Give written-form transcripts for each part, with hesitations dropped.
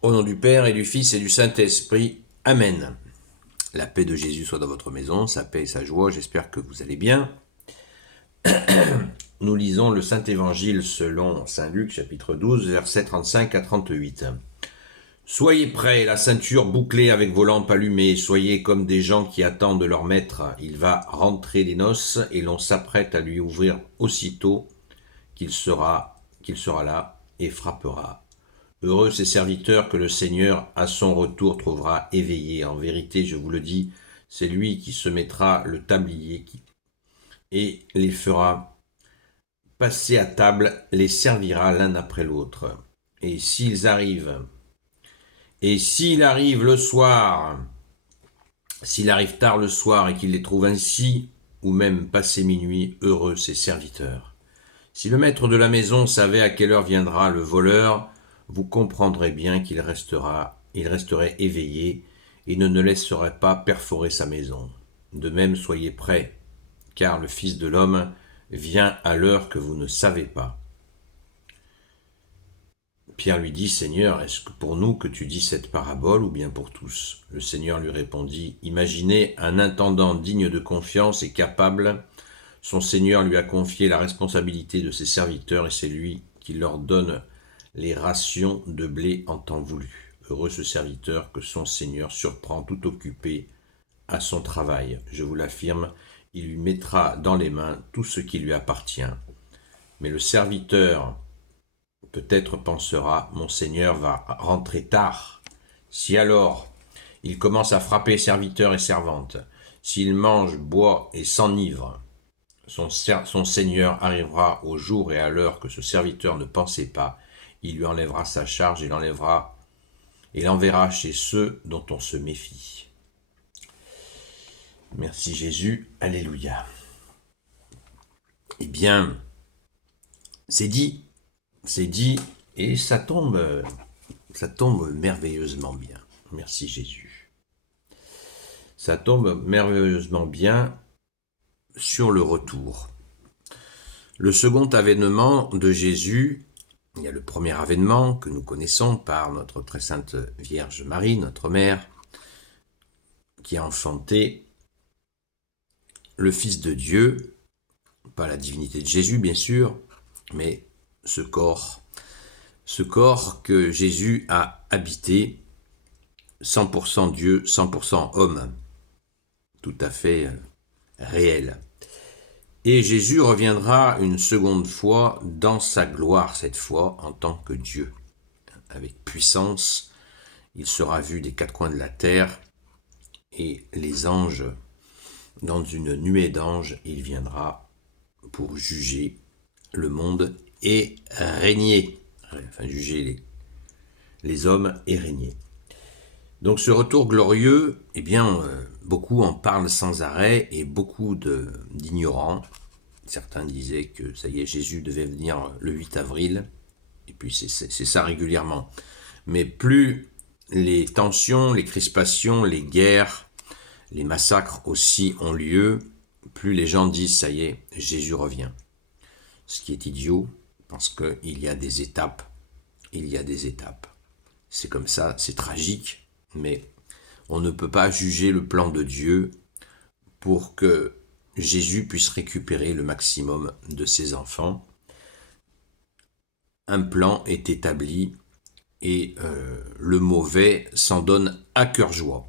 Au nom du Père et du Fils et du Saint-Esprit. Amen. La paix de Jésus soit dans votre maison, sa paix et sa joie, j'espère que vous allez bien. Nous lisons le Saint-Évangile selon Saint Luc, chapitre 12, versets 35 à 38. Soyez prêts, la ceinture bouclée avec vos lampes allumées, soyez comme des gens qui attendent leur maître. Il va rentrer des noces et l'on s'apprête à lui ouvrir aussitôt qu'il sera là et frappera. Heureux ces serviteurs que le Seigneur, à son retour, trouvera éveillés. En vérité, je vous le dis, c'est lui qui se mettra le tablier et les fera passer à table, les servira l'un après l'autre. Et s'il arrive le soir, s'il arrive tard le soir et qu'il les trouve ainsi, ou même passé minuit, heureux ces serviteurs. Si le maître de la maison savait à quelle heure viendra le voleur, vous comprendrez bien qu'il resterait éveillé et ne laisserait pas perforer sa maison. De même, soyez prêts, car le Fils de l'homme vient à l'heure que vous ne savez pas. Pierre lui dit, Seigneur, est-ce que pour nous que tu dis cette parabole ou bien pour tous? Le Seigneur lui répondit, imaginez un intendant digne de confiance et capable. Son Seigneur lui a confié la responsabilité de ses serviteurs et c'est lui qui leur donne les rations de blé en temps voulu. Heureux ce serviteur que son Seigneur surprend tout occupé à son travail. Je vous l'affirme, il lui mettra dans les mains tout ce qui lui appartient. Mais le serviteur peut-être pensera, mon Seigneur va rentrer tard. Si alors il commence à frapper serviteurs et servantes, s'il mange, boit et s'enivre, son Seigneur arrivera au jour et à l'heure que ce serviteur ne pensait pas. Il lui enlèvera sa charge et l'enverra chez ceux dont on se méfie. Merci Jésus, alléluia. Eh bien, c'est dit, et ça tombe merveilleusement bien. Merci Jésus. Ça tombe merveilleusement bien sur le retour. Le second avènement de Jésus, il y a le premier avènement que nous connaissons par notre très sainte Vierge Marie, notre mère, qui a enfanté le Fils de Dieu, pas la divinité de Jésus bien sûr, mais ce corps que Jésus a habité, 100% Dieu, 100% homme, tout à fait réel. Et Jésus reviendra une seconde fois dans sa gloire, cette fois en tant que Dieu. Avec puissance, il sera vu des quatre coins de la terre et les anges, dans une nuée d'anges, il viendra pour juger le monde et régner, enfin juger les hommes et régner. Donc ce retour glorieux, eh bien, beaucoup en parlent sans arrêt et beaucoup d'ignorants. Certains disaient que ça y est, Jésus devait venir le 8 avril, et puis c'est ça régulièrement. Mais plus les tensions, les crispations, les guerres, les massacres aussi ont lieu, plus les gens disent ça y est, Jésus revient. Ce qui est idiot, parce qu'il y a des étapes. C'est comme ça, c'est tragique, mais on ne peut pas juger le plan de Dieu pour que Jésus puisse récupérer le maximum de ses enfants. Un plan est établi et le mauvais s'en donne à cœur joie.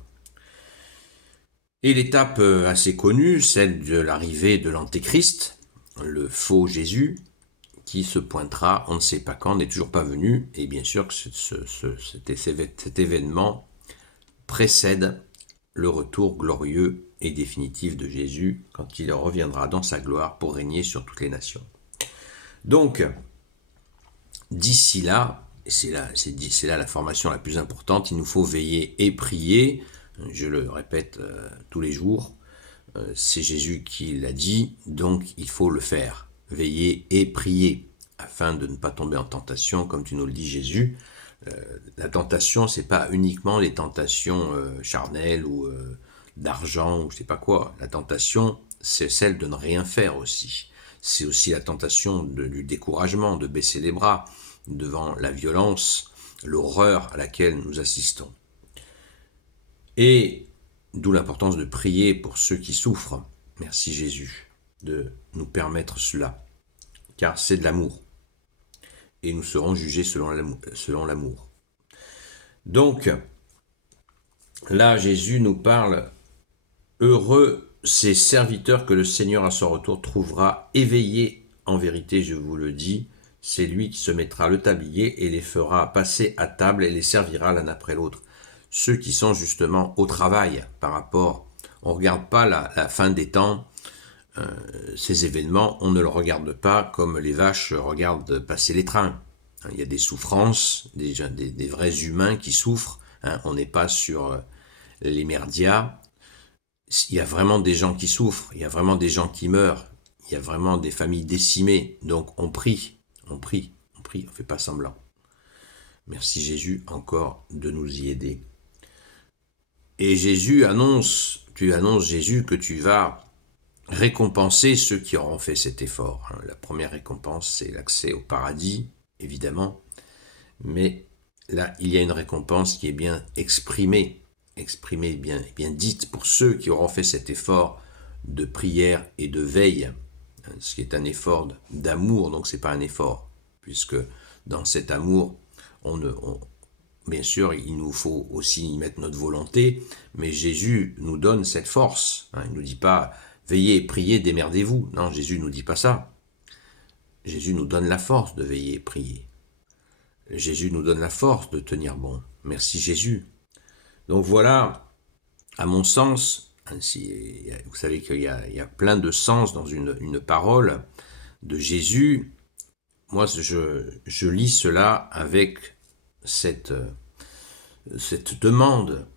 Et l'étape assez connue, celle de l'arrivée de l'Antéchrist, le faux Jésus, qui se pointera, on ne sait pas quand, n'est toujours pas venu, et bien sûr que cet événement précède le retour glorieux et définitif de Jésus quand il reviendra dans sa gloire pour régner sur toutes les nations. Donc, d'ici là, et c'est là la formation la plus importante, il nous faut veiller et prier, je le répète tous les jours, c'est Jésus qui l'a dit, donc il faut le faire. Veiller et prier, afin de ne pas tomber en tentation, comme tu nous le dis Jésus. La tentation, c'est pas uniquement les tentations charnelles ou d'argent ou je sais pas quoi. La tentation, c'est celle de ne rien faire aussi. C'est aussi la tentation du découragement, de baisser les bras devant la violence l'horreur à laquelle nous assistons. Et d'où l'importance de prier pour ceux qui souffrent. Merci Jésus de nous permettre cela, car c'est de l'amour. Et nous serons jugés selon l'amour. Donc, là, Jésus nous parle, heureux ces serviteurs que le Seigneur à son retour trouvera éveillés. En vérité, je vous le dis, c'est lui qui se mettra le tablier et les fera passer à table et les servira l'un après l'autre. Ceux qui sont justement au travail par rapport, on ne regarde pas la fin des temps, ces événements, on ne le regarde pas comme les vaches regardent passer les trains. Il y a des souffrances, des vrais humains qui souffrent, on n'est pas sur les merdias. Il y a vraiment des gens qui souffrent, il y a vraiment des gens qui meurent, il y a vraiment des familles décimées, donc on prie, on fait pas semblant. Merci Jésus encore de nous y aider. Et tu annonces Jésus que tu vas récompenser ceux qui auront fait cet effort. La première récompense, c'est l'accès au paradis, évidemment, mais là, il y a une récompense qui est bien exprimée, bien dite pour ceux qui auront fait cet effort de prière et de veille, ce qui est un effort d'amour, donc c'est pas un effort, puisque dans cet amour, bien sûr, il nous faut aussi y mettre notre volonté, mais Jésus nous donne cette force. Il ne nous dit pas « veillez, priez, démerdez-vous ». Non, Jésus ne nous dit pas ça. Jésus nous donne la force de veiller et prier. Jésus nous donne la force de tenir bon. Merci Jésus. Donc voilà, à mon sens, vous savez qu'il y a plein de sens dans une parole de Jésus. Moi, je lis cela avec cette demande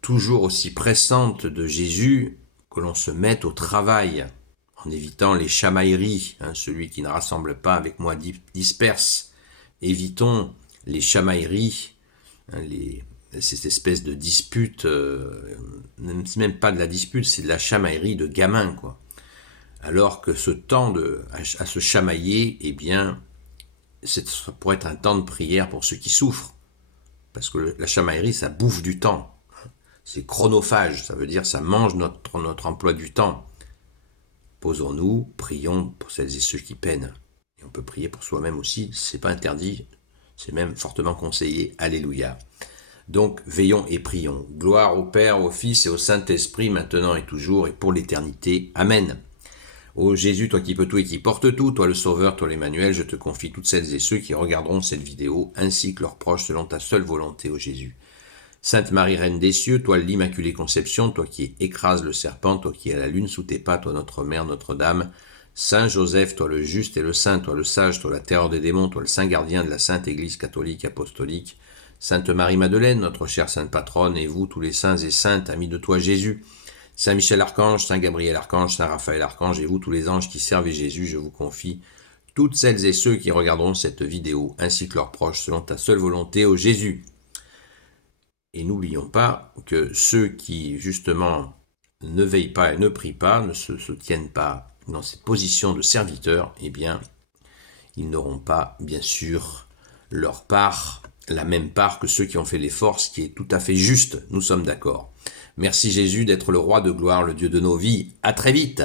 toujours aussi pressante de Jésus que l'on se mette au travail en évitant les chamailleries. Celui qui ne rassemble pas avec moi disperse. Évitons les chamailleries, cette espèce de dispute, c'est même pas de la dispute, c'est de la chamaillerie de gamin, quoi. Alors que ce temps à se chamailler, eh bien, ça pourrait être un temps de prière pour ceux qui souffrent. Parce que la chamaillerie, ça bouffe du temps. C'est chronophage, ça veut dire ça mange notre emploi du temps. Posons-nous, prions pour celles et ceux qui peinent. Et on peut prier pour soi-même aussi, c'est pas interdit, c'est même fortement conseillé. Alléluia. Donc, veillons et prions. Gloire au Père, au Fils et au Saint-Esprit, maintenant et toujours et pour l'éternité. Amen. Ô Jésus, toi qui peux tout et qui portes tout, toi le Sauveur, toi l'Emmanuel, je te confie toutes celles et ceux qui regarderont cette vidéo, ainsi que leurs proches, selon ta seule volonté, ô Jésus. Sainte Marie, Reine des cieux, toi l'Immaculée Conception, toi qui écrases le serpent, toi qui as la lune sous tes pas, toi notre Mère, Notre-Dame. Saint Joseph, toi le juste et le saint, toi le sage, toi la terreur des démons, toi le saint gardien de la Sainte Église catholique apostolique. Sainte Marie-Madeleine, notre chère Sainte Patronne, et vous tous les saints et saintes, amis de toi Jésus. Saint Michel Archange, Saint Gabriel Archange, Saint Raphaël Archange, et vous tous les anges qui servent Jésus, je vous confie toutes celles et ceux qui regarderont cette vidéo, ainsi que leurs proches, selon ta seule volonté, ô Jésus. Et n'oublions pas que ceux qui, justement, ne veillent pas et ne prient pas, ne se tiennent pas dans cette position de serviteur, eh bien, ils n'auront pas, bien sûr, leur part, la même part que ceux qui ont fait l'effort, ce qui est tout à fait juste, nous sommes d'accord. Merci Jésus d'être le roi de gloire, le Dieu de nos vies. À très vite!